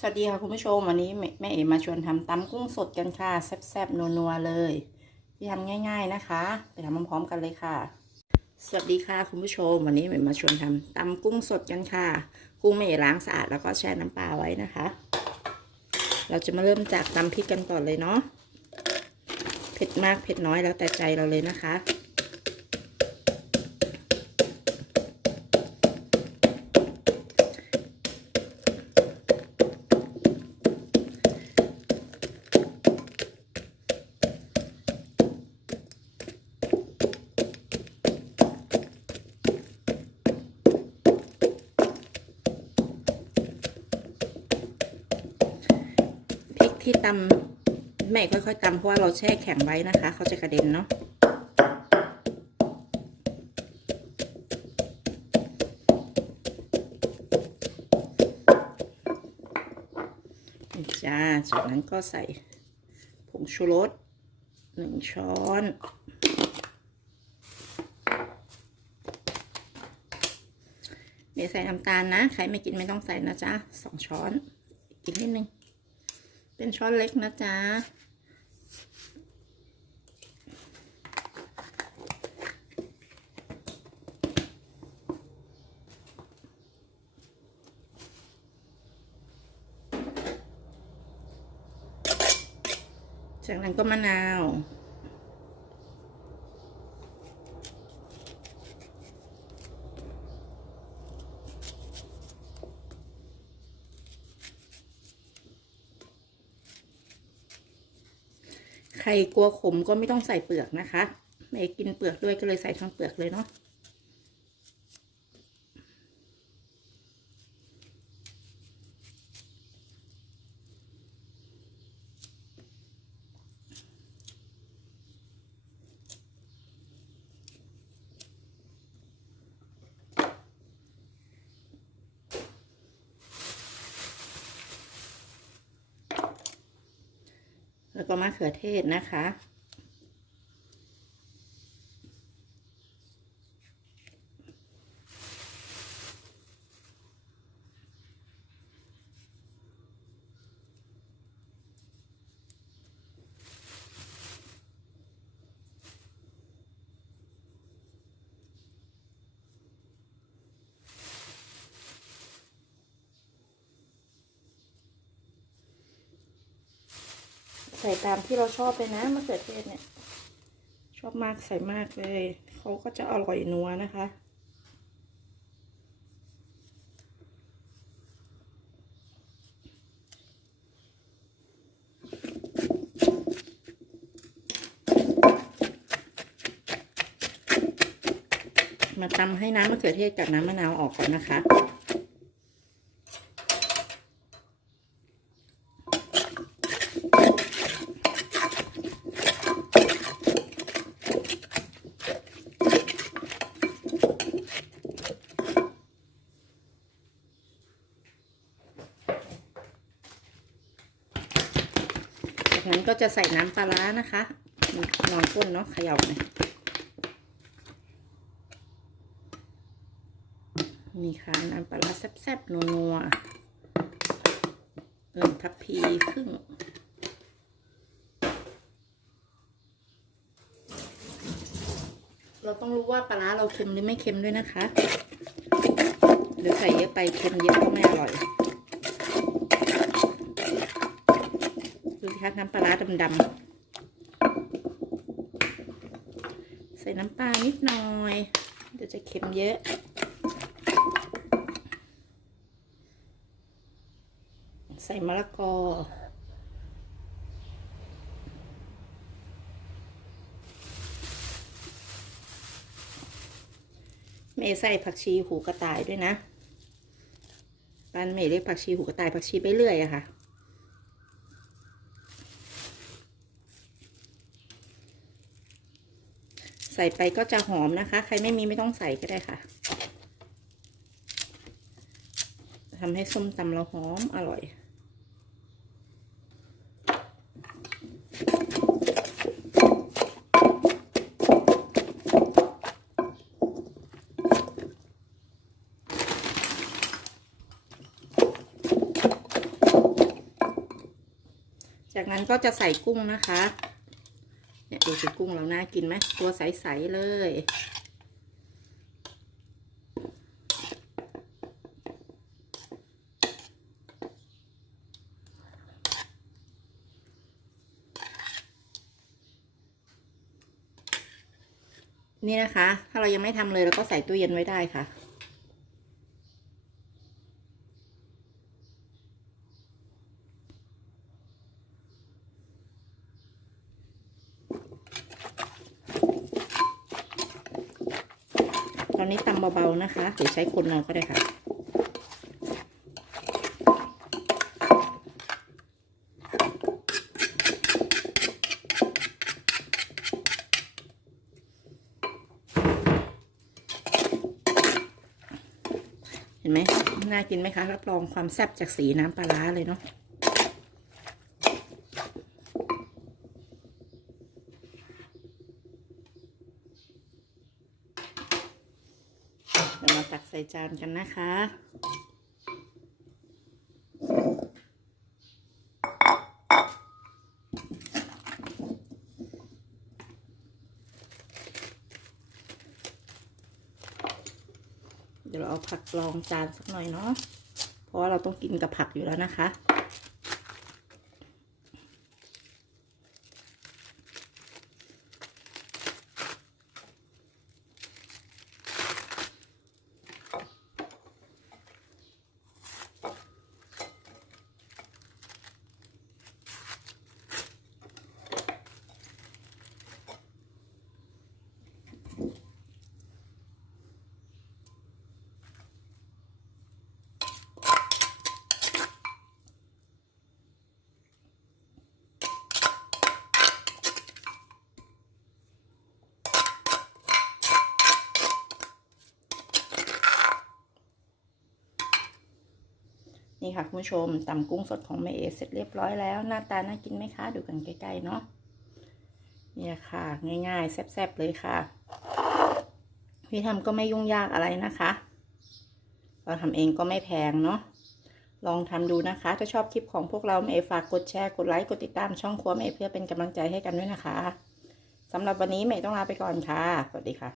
สวัสดีค่ะคุณผู้ชมวันนี้แม่เอ๋มาชวนทำตำกุ้งสดกันค่ะ แซ่บๆนัวๆเลยที่ทำง่าย ๆนะคะ ไปทำพร้อมๆกันเลยค่ะ สวัสดีค่ะคุณผู้ชมวันนี้แม่มาชวนทำตำกุ้งสดกันค่ะ กุ้งแม่เอ๋ล้างสะอาดแล้วก็แช่น้ำปลาไว้นะคะ เราจะมาเริ่มจากตำพริกกันก่อนเลยเนาะเผ็ดมากเผ็ดน้อยแล้วแต่ใจเราเลยนะคะ ที่ตำแม่ค่อยๆตำเพราะว่าเราแช่แข็งไว้นะคะ เขาจะกระเด็นเนาะจ้าจากนั้นก็ใส่ผงชูรสหนึ่งช้อนเดี๋ยวใส่น้ำตาลนะ ใครไม่กินไม่ต้องใส่นะจ๊ะสองช้อน กินนิดนึง เป็นช้อนเล็กนะจ๊ะจากนั้นก็มะนาว ใครกลัวขมก็ไม่ต้องใส่เปลือกนะคะไม่กินเปลือกด้วยก็เลยใส่ทั้งเปลือกเลยเนาะ แล้วก็มะเขือเทศนะคะ ส่ตามที่เราชอบเลยนะมะเขือเทศเนี่ย ชอบมากใส่มากเลยเขาก็จะอร่อยนัวนะคะมาตำให้น้ำมะเขือเทศกับน้ำมะนาวออกก่อนนะคะ ก็จะใส่น้ำปลาร้านะคะนอนก้นเนาะเขย่าหน่อยนี่ค่ะน้ำปลาร้าแซ่บๆนัวๆหนึ่งทัพพีครึ่งเราต้องรู้ว่าปลาร้าเราเค็มหรือไม่เค็มด้วยนะคะ หรือใส่เยอะไปเค็มเยอะก็ไม่อร่อย ดูสิคะ น้ำปลาดำๆใส่น้ำปลานิดหน่อย เดี๋ยวจะเค็มเยอะ ใส่มะละกอเมย์ใส่ผักชีหูกระต่ายด้วยนะบ้านเมย์เรียกผักชีหูกระต่ายผักชีไปเรื่อยอะค่ะ ใส่ไปก็จะหอมนะคะ ใครไม่มีไม่ต้องใส่ก็ได้ค่ะทำให้ส้มตำเราหอมอร่อย จากนั้นก็จะใส่กุ้งนะคะ เนี่ยดูสิกุ้งเราน่ากินไหมตัวใส ๆ เลย นี่นะคะ ถ้าเรายังไม่ทำเลยเราก็ใส่ตู้เย็นไว้ได้ค่ะ ตอนนี้ตำเบาๆนะคะ หรือใช้คนเราก็ได้ค่ะ เห็นไหมน่ากินไหมคะ รับรองความแซ่บจากสีน้ำปลาร้าเลยเนาะ เดี๋ยวมาตักใส่จานกันนะคะ เดี๋ยวเราเอาผักรองจานสักหน่อยเนาะ เพราะว่าเราต้องกินกับผักอยู่แล้วนะคะ นี่ค่ะคุณผู้ชมตำกุ้งสดของแม่เอเสร็จเรียบร้อยแล้ว หน้าตาน่ากินไหมคะ ดูกันใกล้ๆเนาะเนี่ยค่ะ ง่ายๆ แซ่บๆเลยค่ะพี่ทำก็ไม่ยุ่งยากอะไรนะคะเราทำเองก็ไม่แพงเนาะลองทำดูนะคะ ถ้าชอบคลิปของพวกเราแม่เอฝากกดแชร์ กดไลค์ กดติดตามช่องครัวแม่เอเพื่อเป็นกำลังใจให้กันด้วยนะคะสำหรับวันนี้แม่ต้องลาไปก่อนค่ะ สวัสดีค่ะ